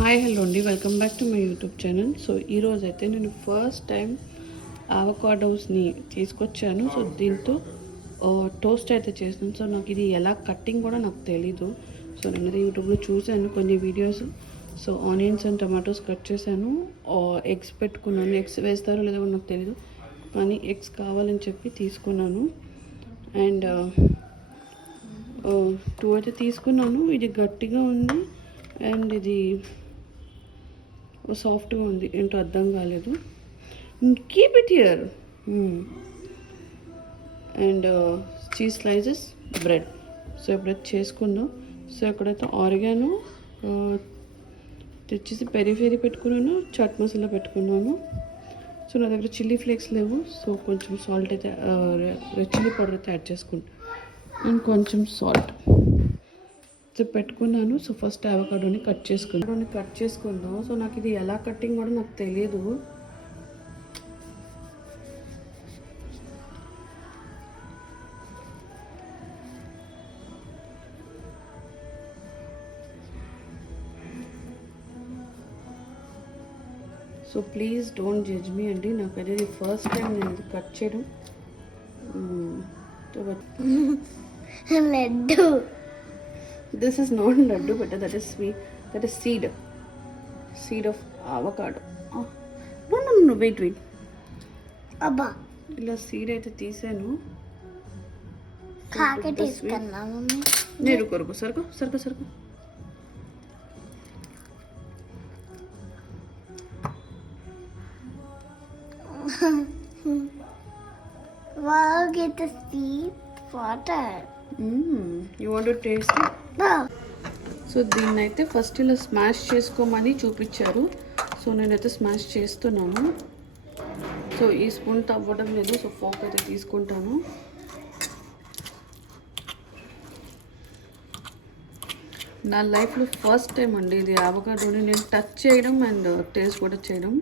Hi hello అండి, welcome back to my YouTube channel. So ఈరోజు అయితే నేను ఫస్ట్ టైం అవకాడోస్ని తీసుకొచ్చాను. సో దీంతో టోస్ట్ అయితే చేసాను. సో నాకు ఇది ఎలా కట్టింగ్ కూడా నాకు తెలీదు. సో నేను యూట్యూబ్లో చూశాను కొన్ని videos. So onions and tomatoes cut చేశాను, ఎగ్స్ పెట్టుకున్నాను. ఎగ్స్ వేస్తారో లేదో కూడా నాకు తెలీదు, కానీ ఎగ్స్ కావాలని చెప్పి తీసుకున్నాను. అండ్ 2 అయితే తీసుకున్నాను. ఇది గట్టిగా ఉంది అండ్ ఇది సాఫ్ట్గా ఉంది, ఏంటో అర్థం కాలేదు. Keep it here. And cheese slices, bread. So ఎప్పుడైతే చేసుకుందాం. సో ఎక్కడైతే ఆరిగానో తెచ్చేసి పెరి పెట్టుకున్నాను, చాట్ మసాలా పెట్టుకున్నాను. సో నా దగ్గర చిల్లీ ఫ్లేక్స్ లేవు, సో కొంచెం సాల్ట్ అయితే రెడ్ చిల్లీ పౌడర్ అయితే యాడ్ చేసుకుంటాను, ఇంకొంచెం సాల్ట్ పెట్టుకున్నాను. సో ఫస్ట్ అవకాడోని కట్ చేసుకుందాం. సో నాకు ఇది ఎలా కట్టింగ్ కూడా నాకు తెలియదు. So please don't judge me అండి, నాకు అది ఫస్ట్ టైం నేను ఇది కట్ చేయడం. Laddu. This is not laddu, but that is sweet. That is seed of avocado. Oh. No, wait. అబ్బా, ఇలా సీడ్ అయితే తీసాను. కాకి తీసుకున్నా మమ్మీ. నేను కొరకు సరుకు. Wow, get the seed water. You want to taste it? No. So దీన్ని అయితే ఫస్ట్ ఇలా స్మాష్ చేసుకోమని చూపించారు. సో నేనైతే స్మాష్ చేస్తున్నాను. సో ఈ స్పూన్ అవ్వడం లేదు, సో ఫోక్ అయితే తీసుకుంటాను. నా లైఫ్లో ఫస్ట్ టైం అండి ఇది అవకాడోని నేను టచ్ చేయడం అండ్ టేస్ట్ కూడా చేయడం.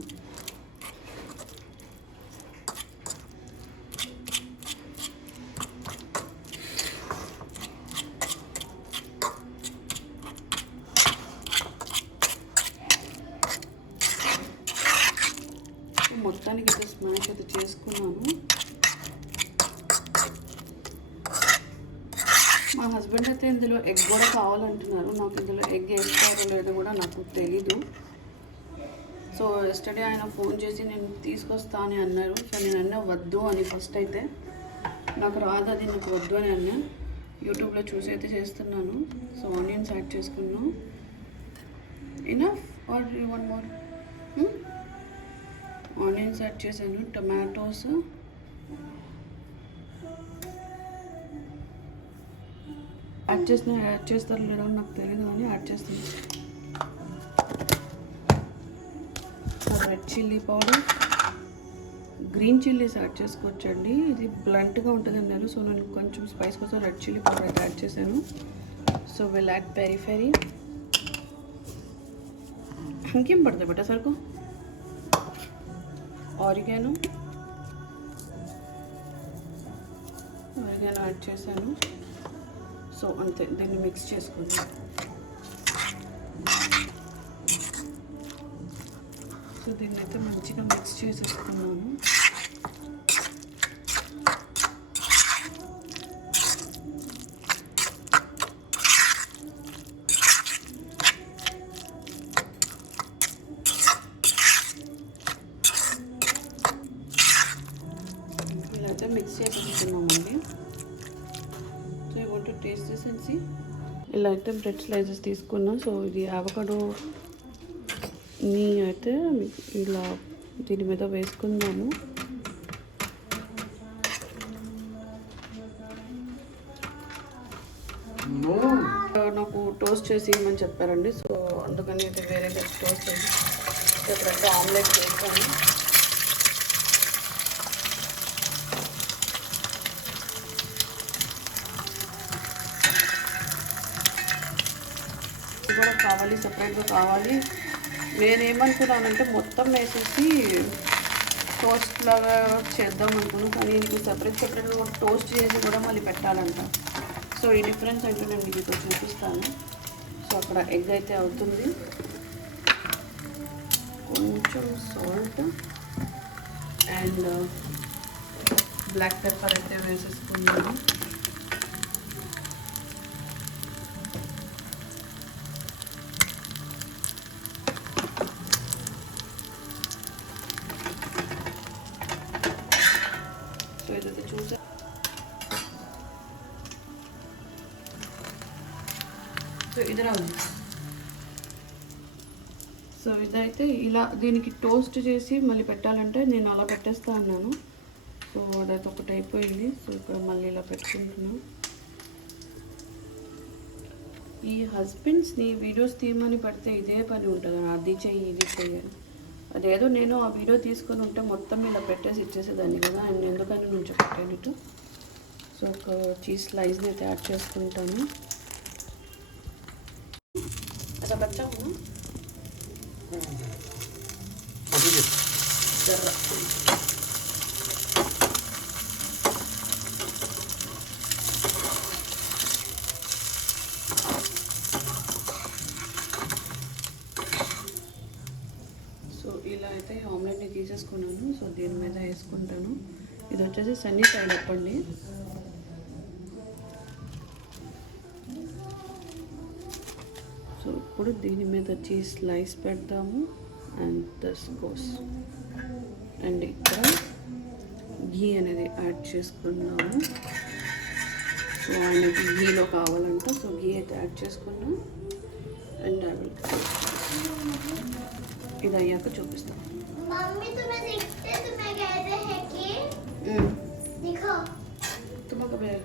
మొత్తానికి అయితే స్మాష్ అయితే చేసుకున్నాను. మా హస్బెండ్ అయితే ఇందులో ఎగ్ కూడా కావాలంటున్నారు. నాకు ఇందులో ఎగ్ వేస్తారో లేదో కూడా నాకు తెలీదు. సో ఎస్టర్డే ఆయన ఫోన్ చేసి నేను తీసుకొస్తా అని అన్నారు. సో నేను అన్నా వద్దు అని, ఫస్ట్ అయితే నాకు రాదు అది, నాకు వద్దు అని అన్నా. యూట్యూబ్లో చూసి అయితే చేస్తున్నాను. సో ఆనియన్స్ యాడ్ చేసుకున్నాను. Enough or you want more? Onions add చేశాను, టమాటోస్, యాడ్ చేస్తారో లేదో నాకు తెలియదు కానీ యాడ్ చేస్తాను. Red chilli powder, green chillies add చేసుకోవచ్చండి, ఇది బ్లంట్గా ఉంటుంది అన్నారు. సో నేను కొంచెం స్పైస్ కోసం రెడ్ చిల్లీ పౌడర్ అయితే యాడ్ చేశాను. సో విల్ యాడ్ పెరి ఇంకేం పడుతుంది బెట సరుకు. ఆరిగానో యాడ్ చేశాను. సో అంతే, దీన్ని మిక్స్ చేసుకుందాం. సో దీన్ని అయితే మంచిగా మిక్స్ చేసేసుకున్నాను. అయితే మిక్స్ చేసేసుకున్నామండి. So you want to taste this and see. ఇలా అయితే బ్రెడ్ స్లైసెస్ తీసుకున్నాం. సో ఇది అవకాడోని అయితే ఇలా దీని మీద వేసుకుందాము. నాకు టోస్ట్ చేసి ఇవ్వమని చెప్పారండి. సో అందుకని అయితే వేరేగా టోస్ట్ చేసి ఎప్పుడైతే ఆమ్లెట్ చేస్తాను. కూడా కావాలి, సపరేట్గా కావాలి. నేనేమనుకున్నానంటే మొత్తం వేసేసి టోస్ట్ లాగా చేద్దాం అనుకున్నాను, కానీ ఇంటికి సపరేట్గా టోస్ట్ చేసి కూడా మళ్ళీ పెట్టాలంట. సో ఈ డిఫరెన్స్ అయితే నేను మీకు చూపిస్తాను. సో అక్కడ ఎగ్ అయితే అవుతుంది. కొంచెం సాల్ట్ అండ్ బ్లాక్ పెప్పర్ అయితే వేసేసుకున్నాను. సో ఇదైతే చూసా. సో ఇదిలా ఉంది. సో ఇదైతే ఇలా దీనికి టోస్ట్ చేసి మళ్ళీ పెట్టాలంటే నేను అలా పెట్టేస్తా అన్నాను. సో అదైతే ఒకటి అయిపోయింది. సో ఇక్కడ మళ్ళీ ఇలా పెట్టుకుంటున్నాను. ఈ హస్బెండ్స్ని వీడియోస్ తీయమని పడితే ఇదే పని ఉంటుంది, అది చెయ్యి ఇది చెయ్యని. అదేదో నేను ఆ వీడియో తీసుకొని ఉంటే మొత్తం ఇలా పెట్టేసి ఇచ్చేసేదాన్ని కదా, అండ్ ఎందుకని నేను చెప్పాను ఇటు. సో ఒక చీజ్ స్లైస్ని అయితే యాడ్ చేసుకుంటాను. అలా పెట్టాము సో ఇలా అయితే ఆమ్లెట్ని తీసేసుకున్నాను. సో దీని మీద వేసుకుంటాను. ఇది వచ్చేసి సన్నీ సైడ్ అప్ అండి. సో ఇప్పుడు దీని మీద చీజ్ స్లైస్ పెడతాము అండ్ దస్ గోస్. అండ్ ఇక్కడ ఘీ అనేది యాడ్ చేసుకున్నాము. సో ఆయనకి ఘీలో కావాలంట. సో ఘీ అయితే యాడ్ చేసుకున్నాం. అండ్ అవి ఇది అయ్యాక చూపిస్తాం. तुम्हें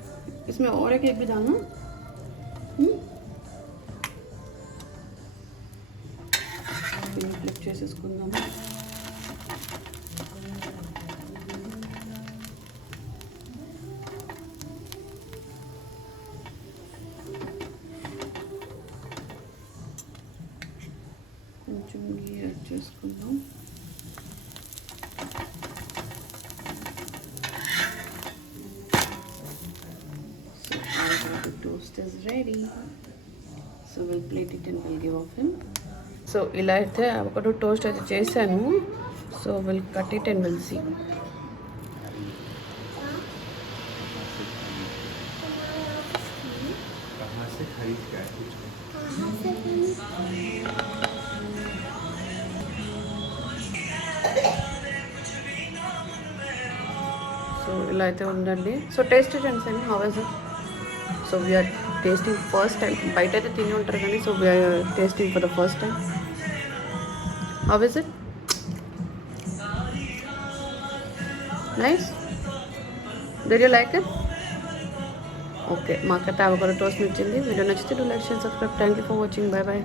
इसमें और एक भी डालना. ఫ్లిప్ చేసేసుకుందాము. కొంచెం ఘీ యాడ్ చేసుకుందాం. The toast is ready. So we'll plate it and we'll give off him. So ఇలా అయితే అవకాడో టోస్ట్ అయితే చేశాను. So we'll cut it and we'll see. So ఇలా అయితే ఉందండి. సో టేస్ట్ చేయండి. How is it? So we're tasting first time. బయట అయితే తిని ఉంటారు కానీ so we're tasting for the first time. How is it? Nice. Did you like it? Okay, మాకైతే అవకాడో టోస్ట్ నచ్చింది. వీడియో నచ్చితే do like, share, subscribe. Thank you for watching. Bye bye.